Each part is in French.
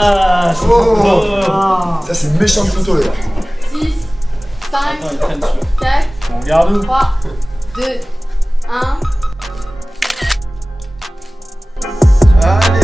Ah, oh. Ça, c'est une méchante photo, les gars. 6, 5, 4, on regarde. 3, 2, 1. Allez.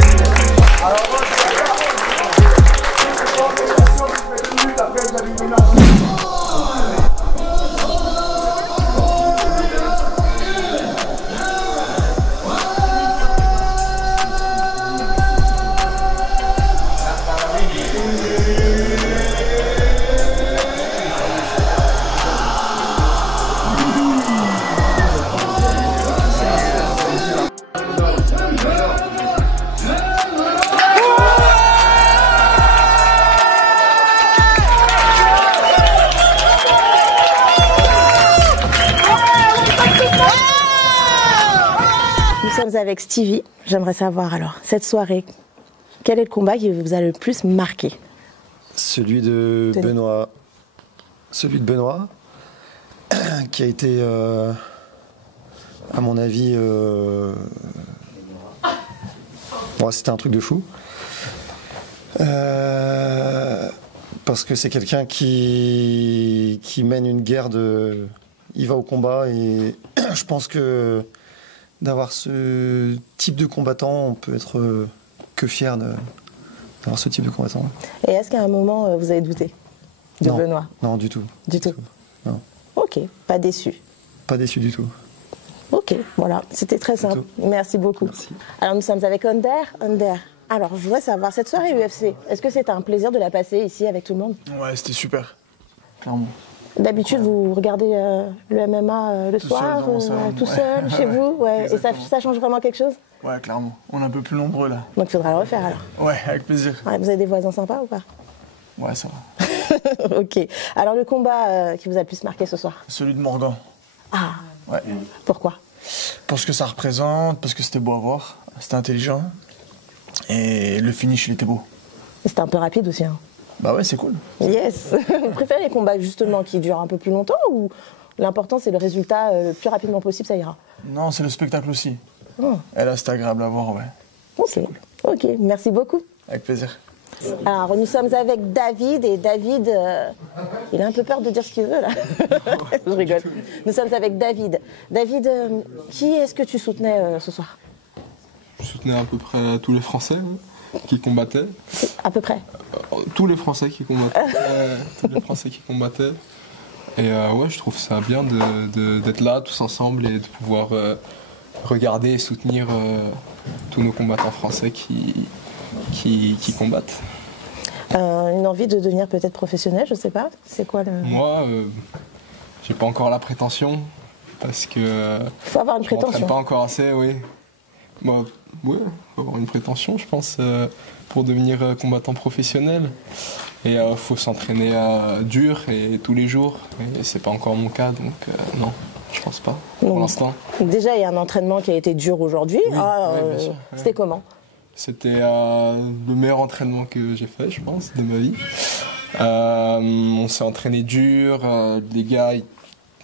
Nous sommes avec Stevie. J'aimerais savoir alors, cette soirée, quel est le combat qui vous a le plus marqué? Celui de Benoît. Celui de Benoît, qui a été, à mon avis, bon, c'était un truc de fou. Parce que c'est quelqu'un qui mène une guerre de... Il va au combat et je pense que d'avoir ce type de combattant, on peut être que fier d'avoir ce type de combattant. Et est-ce qu'à un moment, vous avez douté de Non. Benoît? Non, du tout. Du tout. Non. Ok, pas déçu. Pas déçu du tout. Ok, voilà, c'était très simple. Merci beaucoup. Merci. Alors nous sommes avec Under. Under, alors je voudrais savoir, cette soirée UFC, est-ce que c'était un plaisir de la passer ici avec tout le monde? Ouais, c'était super, clairement. D'habitude, vous regardez le MMA le soir, seul dans mon salon, tout ouais. seul, chez vous, ouais. Et ça change vraiment quelque chose? Ouais, clairement. On est un peu plus nombreux là. Donc il faudra le refaire alors. Ouais, avec plaisir. Ouais, vous avez des voisins sympas ou pas? Ouais, ça va. Ok. Alors le combat qui vous a le plus marqué ce soir? Celui de Morgan. Ah, Ouais. pourquoi? Parce que ça représente, parce que c'était beau à voir, c'était intelligent. Et le finish, il était beau. C'était un peu rapide aussi. Hein. Bah ouais, c'est cool. Yes. Vous préférez les combats justement qui durent un peu plus longtemps ou l'important c'est le résultat le plus rapidement possible, ça ira? Non, c'est le spectacle aussi. Oh. Et là, c'était agréable à voir, ouais. Ok. Ok, merci beaucoup. Avec plaisir. Alors, nous sommes avec David, et David, il a un peu peur de dire ce qu'il veut, là. Je rigole. Nous sommes avec David. David, qui est-ce que tu soutenais ce soir? Je soutenais à peu près tous les Français qui combattaient. À peu près. Tous les Français qui combattaient. Tous les Français qui combattaient. Et ouais, je trouve ça bien d'être là, tous ensemble, et de pouvoir regarder et soutenir tous nos combattants français qui combattent. Une envie de devenir peut-être professionnel, je sais pas. C'est quoi le... Moi, j'ai pas encore la prétention, parce que Faut avoir une je m'entraîne prétention. pas encore assez, oui. Moi, ouais, faut avoir une prétention, je pense, pour devenir combattant professionnel. Et faut s'entraîner dur et tous les jours. Et c'est pas encore mon cas, donc non, je pense pas, pour l'instant. Déjà, il y a un entraînement qui a été dur aujourd'hui. Oui, oui, bien sûr, ouais. C'était comment? C'était le meilleur entraînement que j'ai fait, je pense, de ma vie. On s'est entraîné dur, les gars,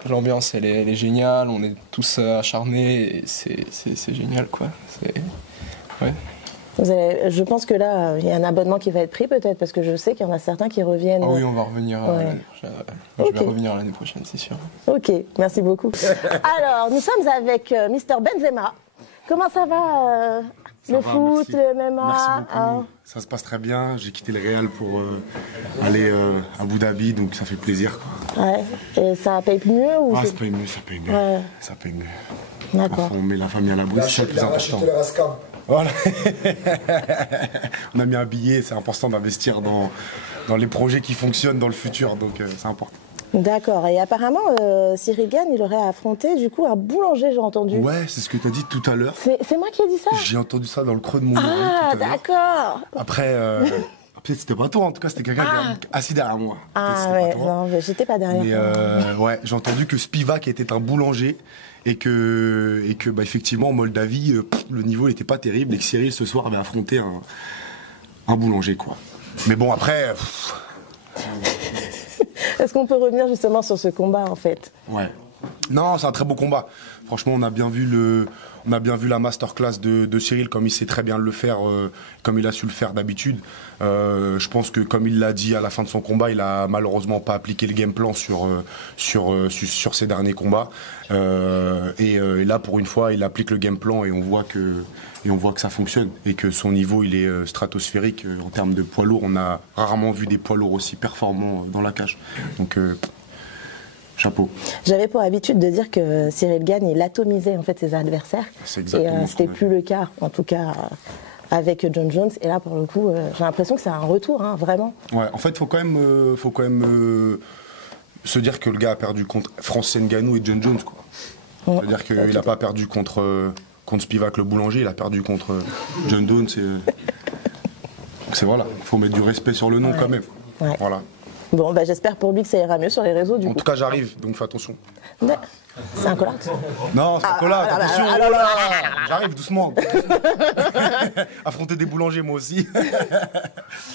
l'ambiance elle est géniale, on est tous acharnés, et c'est génial quoi. Ouais. Je pense que là, il y a un abonnement qui va être pris peut-être, parce que je sais qu'il y en a certains qui reviennent. Ah oui, on va revenir l'année prochaine. Je vais revenir l'année prochaine, c'est sûr. Ok, merci beaucoup. Alors, nous sommes avec Mister Benzema. Comment ça va Ça va, foot, merci. le MMA? Merci beaucoup. Ça se passe très bien. J'ai quitté le Real pour aller à Abu Dhabi, donc ça fait plaisir. Quoi. Ouais. Et ça paye mieux ou Ah, ça paye mieux, ça paye mieux. Ouais. Ça paye mieux. D'accord. On met la famille à l'abri, c'est le plus important. Voilà. On a mis un billet, c'est important d'investir dans les projets qui fonctionnent dans le futur, donc c'est important. D'accord. Et apparemment, Cyril Gane, il aurait affronté du coup un boulanger, j'ai entendu. Ouais, c'est ce que tu as dit tout à l'heure. C'est moi qui ai dit ça? J'ai entendu ça dans le creux de mon oreille Ah, tout à l'heure. d'accord. Après, peut-être c'était pas toi, en tout cas c'était quelqu'un qui est assis derrière moi. Peut-être Ah c'était ouais, pas toi. non, mais j'étais pas derrière. Mais ouais, j'ai entendu que Spivak était un boulanger et que bah, effectivement en Moldavie, le niveau n'était pas terrible et que Cyril ce soir avait affronté un boulanger quoi. Mais bon après. Est-ce qu'on peut revenir justement sur ce combat en fait? Ouais. Non, c'est un très beau combat. Franchement, on a bien vu la masterclass de Cyril, comme il sait très bien le faire, comme il a su le faire d'habitude. Je pense que, comme il l'a dit à la fin de son combat, il a malheureusement pas appliqué le game plan sur ses derniers combats. Et là, pour une fois, il applique le game plan et on voit que ça fonctionne et que son niveau il est stratosphérique en termes de poids lourd. On a rarement vu des poids lourds aussi performants dans la cage. Donc chapeau. J'avais pour habitude de dire que Cyril Gane, il atomisait en fait ses adversaires. C'est exactement et c'était plus le cas, en tout cas avec John Jones. Et là, pour le coup, j'ai l'impression que c'est un retour, hein, vraiment. Ouais, en fait, faut quand même se dire que le gars a perdu contre Francis Ngannou et John Jones, quoi. C'est-à-dire qu'il n'a pas perdu contre Spivak le boulanger, il a perdu contre John Jones. C'est voilà, il faut mettre du respect sur le nom quand même. Ouais. Voilà. Bon, bah, j'espère pour lui que ça ira mieux sur les réseaux du coup. En tout cas, j'arrive, donc fais attention. C'est un collard. Non, c'est un collard, attention. J'arrive doucement. Affronter des boulangers, moi aussi.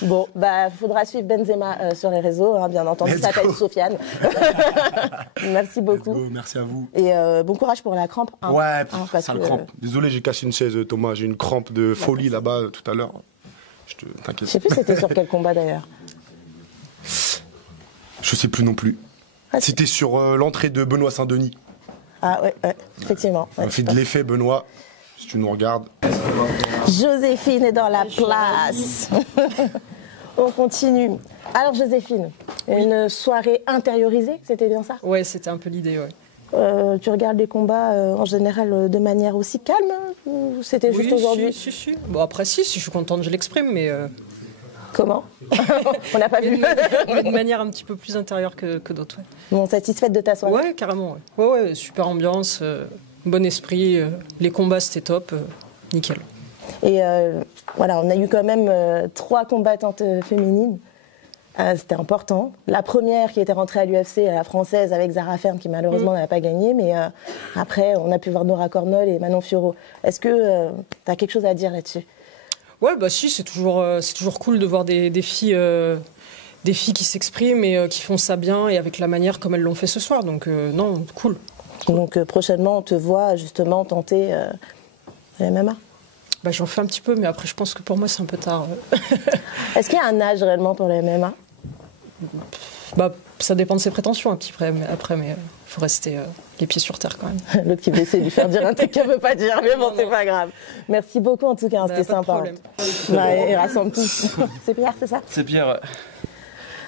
Bon, bah, faudra suivre Benzema sur les réseaux, hein, bien entendu. Il s'appelle Sofiane. Merci beaucoup. Let's go, merci à vous. Et bon courage pour la crampe. Hein, ouais, parce sale que... crampe. Désolé, j'ai cassé une chaise, Thomas. J'ai une crampe de folie là-bas tout à l'heure. T'inquiète. Je sais plus c'était sur quel combat d'ailleurs. Je sais plus non plus. Ah, c'était sur l'entrée de Benoît Saint-Denis. Ah ouais, effectivement. On fait de l'effet, Benoît, si tu nous regardes. Joséphine est dans la place. On continue. Alors Joséphine, une soirée intériorisée, c'était bien ça? Ouais, c'était un peu l'idée, ouais. Tu regardes les combats en général de manière aussi calme ou c'était juste aujourd'hui? Si. Bon après si, je suis contente, je l'exprime, mais... Comment? On n'a pas vu. De manière un petit peu plus intérieure que d'autres. Ouais. Bon, satisfaite de ta soirée? Ouais, carrément. Ouais, super ambiance, bon esprit, les combats c'était top, nickel. Et voilà, on a eu quand même 3 combattantes féminines. C'était important. La première qui était rentrée à l'UFC, la française, avec Zara Fern, qui malheureusement n'a pas gagné. Mais après, on a pu voir Nora Cornol et Manon Fiorot. Est-ce que tu as quelque chose à dire là-dessus? Ouais, bah si, c'est toujours cool de voir des filles qui s'expriment et qui font ça bien et avec la manière comme elles l'ont fait ce soir. Donc non, cool. Donc prochainement, on te voit justement tenter la MMA? Bah, j'en fais un petit peu, mais après je pense que pour moi c'est un peu tard. Est-ce qu'il y a un âge réellement pour la MMA? Bah, ça dépend de ses prétentions un petit peu, mais faut rester les pieds sur terre quand même. L'autre qui veut essayer de lui faire dire un truc qu'elle ne veut pas dire, mais bon, c'est pas grave. Merci beaucoup en tout cas, c'était sympa. Ouais, et rassemble tous. C'est Pierre, c'est ça? C'est Pierre, ouais.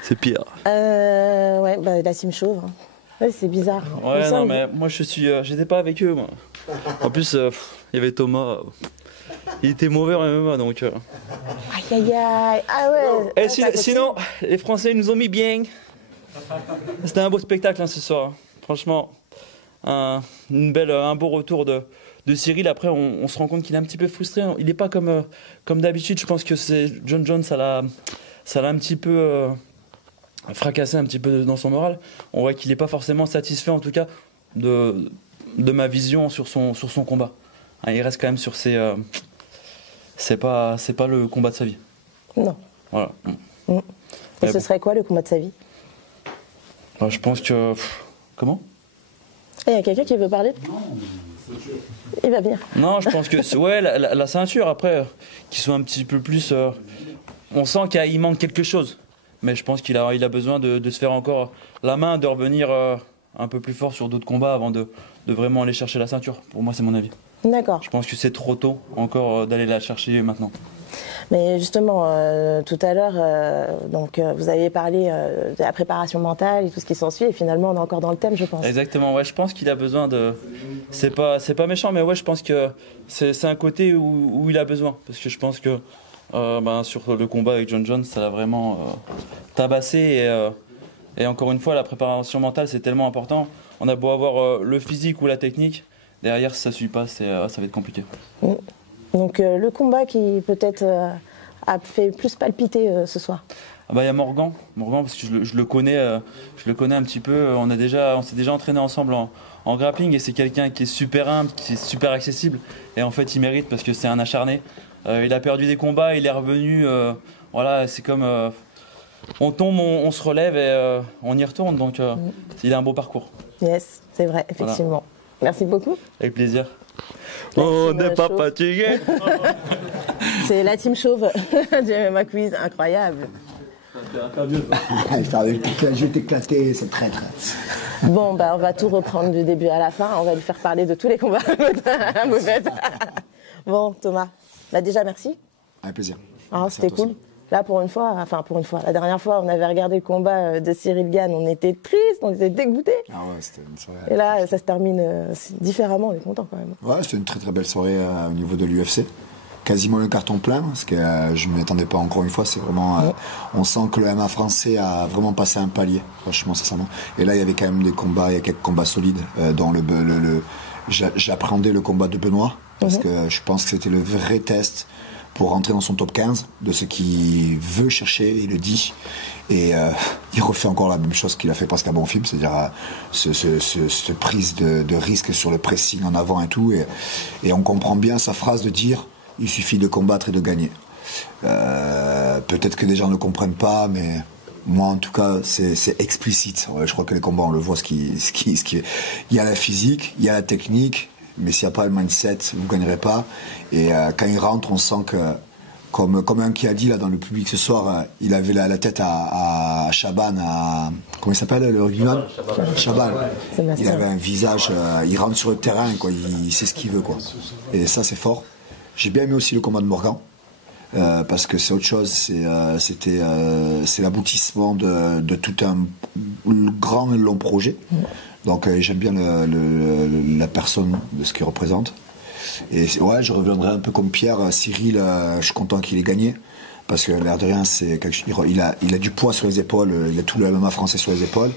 C'est Pierre. Ouais, bah, la team chauve. Hein. Ouais, c'est bizarre. Ouais, non, mais moi j'étais pas avec eux, moi. En plus, il y avait Thomas. Il était mauvais en MMA, donc... Aïe, aïe, aïe. Ah ouais. Et sinon, les Français nous ont mis bien. C'était un beau spectacle ce soir. Franchement, un beau retour de Cyril. Après, on se rend compte qu'il est un petit peu frustré. Il n'est pas comme d'habitude. Je pense que c'est John Jones, ça l'a un petit peu fracassé un petit peu dans son moral. On voit qu'il n'est pas forcément satisfait, en tout cas, de ma vision sur son combat. Il reste quand même sur ses... c'est pas le combat de sa vie. Non. Voilà. Et ce serait quoi le combat de sa vie? Je pense que... Comment? Il y a quelqu'un qui veut parler? Il va venir. Non, je pense que... Ouais, la ceinture, après, qu'il soit un petit peu plus... on sent qu'il manque quelque chose. Mais je pense qu'il a besoin de se faire encore la main, de revenir un peu plus fort sur d'autres combats avant de vraiment aller chercher la ceinture. Pour moi, c'est mon avis. D'accord. Je pense que c'est trop tôt encore d'aller la chercher maintenant. Mais justement, tout à l'heure, vous avez parlé de la préparation mentale et tout ce qui s'ensuit, et finalement, on est encore dans le thème, je pense. Exactement, ouais, je pense qu'il a besoin de... C'est pas méchant, mais ouais, je pense que c'est un côté où il a besoin. Parce que je pense que sur le combat avec John Jones, ça l'a vraiment tabassé. Et encore une fois, la préparation mentale, c'est tellement important. On a beau avoir le physique ou la technique, derrière, si ça ne suit pas, ça va être compliqué. Donc le combat qui peut-être a fait plus palpiter ce soir. Il y a Morgan parce que je le connais un petit peu. On s'est déjà entraîné ensemble en grappling et c'est quelqu'un qui est super humble, qui est super accessible et en fait il mérite parce que c'est un acharné. Il a perdu des combats, il est revenu. Voilà, c'est comme on tombe, on se relève et on y retourne. Donc, il a un beau parcours. Yes, c'est vrai, effectivement. Voilà. Merci beaucoup. Avec plaisir. On n'est pas fatigué. C'est la team chauve du MMA Quiz, incroyable. Je vais t'éclater, c'est traître. Bon, bah, on va tout reprendre du début à la fin. On va lui faire parler de tous les combats mauvais. Bon, Thomas, bah, déjà, merci. Avec plaisir. C'était cool. Là, pour une fois, la dernière fois, on avait regardé le combat de Cyril Gane, on était triste, on était dégoûtés. Ah ouais, c'était une soirée. Et là, ça se termine différemment, on est content quand même. Ouais, c'était une très très belle soirée au niveau de l'UFC. Quasiment le carton plein, parce que je ne m'y attendais pas encore une fois. C'est vraiment, on sent que le MMA français a vraiment passé un palier, franchement, sincèrement. Et là, il y avait quand même des combats, il y a quelques combats solides. Dont j'appréhendais le combat de Benoît, parce que je pense que c'était le vrai test pour rentrer dans son top 15 de ce qu'il veut chercher, il le dit. Et il refait encore la même chose qu'il a fait presque à Bonfim, c'est-à-dire cette prise de risque sur le pressing en avant et tout. Et on comprend bien sa phrase de dire il suffit de combattre et de gagner. Peut-être que les gens ne comprennent pas, mais moi en tout cas c'est explicite. Ouais, je crois que les combats on le voit il y a la physique, il y a la technique, mais s'il n'y a pas le mindset, vous ne gagnerez pas. Et quand il rentre, on sent que comme un qui a dit là dans le public ce soir, il avait la tête à Chaban, comment il s'appelle le rugbyman Chaban. Il avait un visage, il rentre sur le terrain, quoi, il sait ce qu'il veut, quoi. Et ça c'est fort. J'ai bien aimé aussi le combat de Morgan, parce que c'est autre chose, c'est l'aboutissement de tout un grand et long projet. Donc j'aime bien la personne de ce qu'il représente. Et ouais, je reviendrai un peu comme Pierre. Cyril, je suis content qu'il ait gagné, parce que l'air de rien, il a du poids sur les épaules, il a tout le MMA français sur les épaules.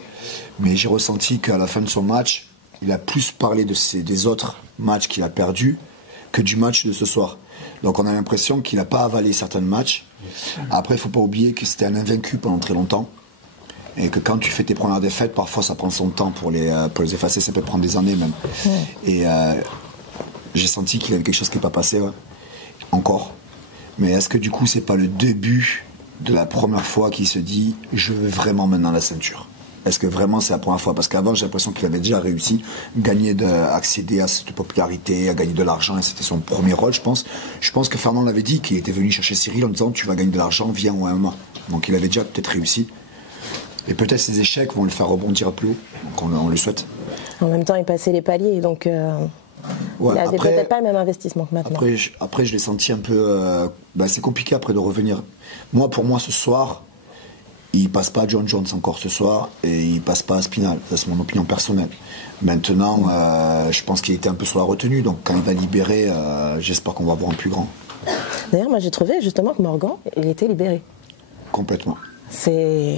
Mais j'ai ressenti qu'à la fin de son match, il a plus parlé des autres matchs qu'il a perdus que du match de ce soir. Donc on a l'impression qu'il n'a pas avalé certains matchs. Après, il ne faut pas oublier que c'était un invaincu pendant très longtemps. Et que quand tu fais tes premières défaites, parfois ça prend son temps pour les effacer, ça peut prendre des années même. Et j'ai senti qu'il y avait quelque chose qui n'est pas passé, encore. Mais est-ce que du coup c'est pas le début de la première fois qu'il se dit je veux vraiment maintenant la ceinture? Est-ce que vraiment c'est la première fois? Parce qu'avant j'ai l'impression qu'il avait déjà réussi, accéder à cette popularité, à gagner de l'argent, et c'était son premier rôle, je pense. Je pense que Fernand l'avait dit, qu'il était venu chercher Cyril en disant tu vas gagner de l'argent, viens au MMA. Donc il avait déjà peut-être réussi. Et peut-être ces échecs vont le faire rebondir plus haut. Donc on le souhaite. En même temps, il passait les paliers, donc il n'avait peut-être pas le même investissement que maintenant. Après je l'ai senti un peu... c'est compliqué après de revenir. Pour moi, ce soir, il passe pas à John Jones encore ce soir, et il passe pas à Spinal. Ça, c'est mon opinion personnelle. Maintenant, je pense qu'il était un peu sur la retenue, donc quand il va libérer, j'espère qu'on va voir un plus grand. D'ailleurs, moi j'ai trouvé justement que Morgan, il était libéré. Complètement. C'est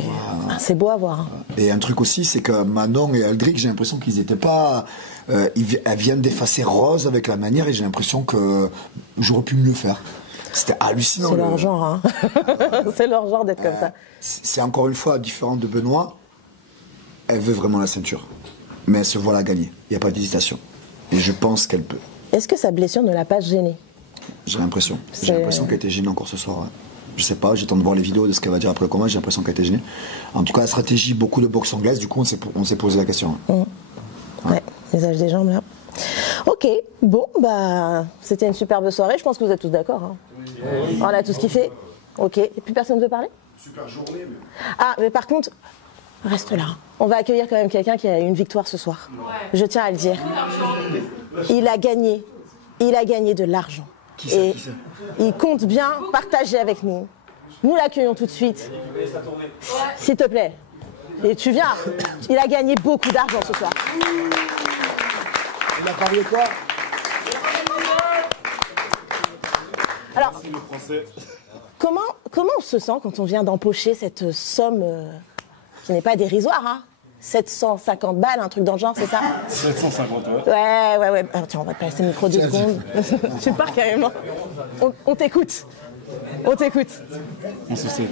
beau à voir. Et un truc aussi, c'est que Manon et Aldric, j'ai l'impression qu'ils n'étaient pas... elles viennent d'effacer Rose avec la manière, et j'ai l'impression que j'aurais pu mieux faire. C'était hallucinant. C'est leur genre, hein. C'est leur genre d'être comme ça. C'est encore une fois différent de Benoît. Elle veut vraiment la ceinture. Mais elle se voit la gagner. Il n'y a pas d'hésitation. Et je pense qu'elle peut. Est-ce que sa blessure ne l'a pas gênée? J'ai l'impression. J'ai l'impression qu'elle était gênée encore ce soir. Je sais pas, j'attends de voir les vidéos de ce qu'elle va dire après le combat, j'ai l'impression qu'elle était gênée. En tout cas, la stratégie, beaucoup de boxe anglaise, du coup, on s'est posé la question. Ouais, visage des jambes là. Ok, bon, c'était une superbe soirée, je pense que vous êtes tous d'accord. Hein. Oui. On a tous kiffé. Ok, et plus personne ne veut parler? Super journée. Mais par contre, reste là. On va accueillir quand même quelqu'un qui a eu une victoire ce soir. Ouais. Je tiens à le dire. Il a gagné de l'argent. Et il compte bien partager avec nous. Nous l'accueillons tout de suite. S'il te plaît. Et tu viens. Il a gagné beaucoup d'argent ce soir. Il a parié quoi? Alors, comment on se sent quand on vient d'empocher cette somme qui n'est pas dérisoire, hein? 750 balles, un truc dans le genre, c'est ça? 750, ouais. Ouais. Alors, tiens, on va te passer le micro 2 secondes. Tu pars carrément. On t'écoute. On se sent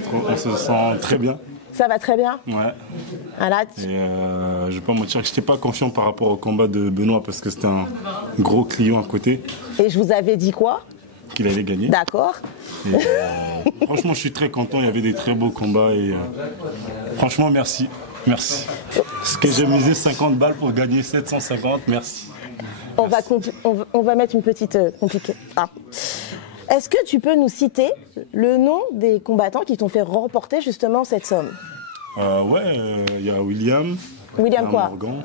très bien. Ça va très bien? Ouais. Voilà. Et je vais pas mentir que je n'étais pas confiant par rapport au combat de Benoît parce que c'était un gros client à côté. Et je vous avais dit quoi? qu'il allait gagner. D'accord. Et, franchement, je suis très content. Il y avait des très beaux combats. Et franchement, merci. Merci. Parce que j'ai misé 50 balles pour gagner 750. Merci. On va mettre une petite compliquée. Ah. Est-ce que tu peux nous citer le nom des combattants qui t'ont fait remporter justement cette somme? Ouais, il y a William. William quoi? Morgan,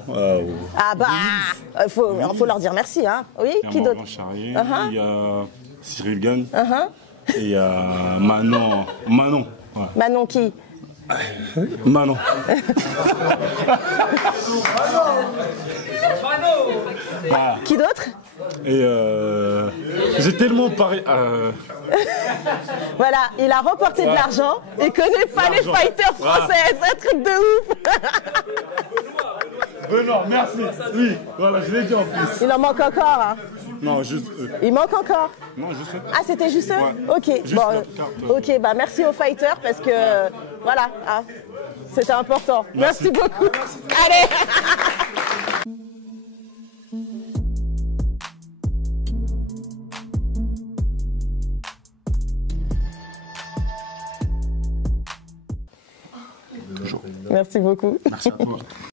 Ah bah, faut leur dire merci, hein. Oui, il y a qui d'autre? Morgan Charrier, Uh-huh. il y a Cyril Gann, Uh-huh. et il y a Manon. Manon. Ouais. Manon qui? Manon. Voilà. Qui d'autre? Et j'ai tellement parlé. Voilà, il a remporté de l'argent et connaît pas les fighters français. C'est un truc de ouf. Benoît, merci. Oui, voilà, je l'ai dit en plus. Il en manque encore, hein. Non, juste. Il manque encore. Non, juste. Ah, c'était juste eux? Ouais. Ok, Juste bon, la carte. ok, bah merci aux fighters parce que voilà, hein, c'était important. Merci beaucoup. Allez. Merci beaucoup. Merci à toi.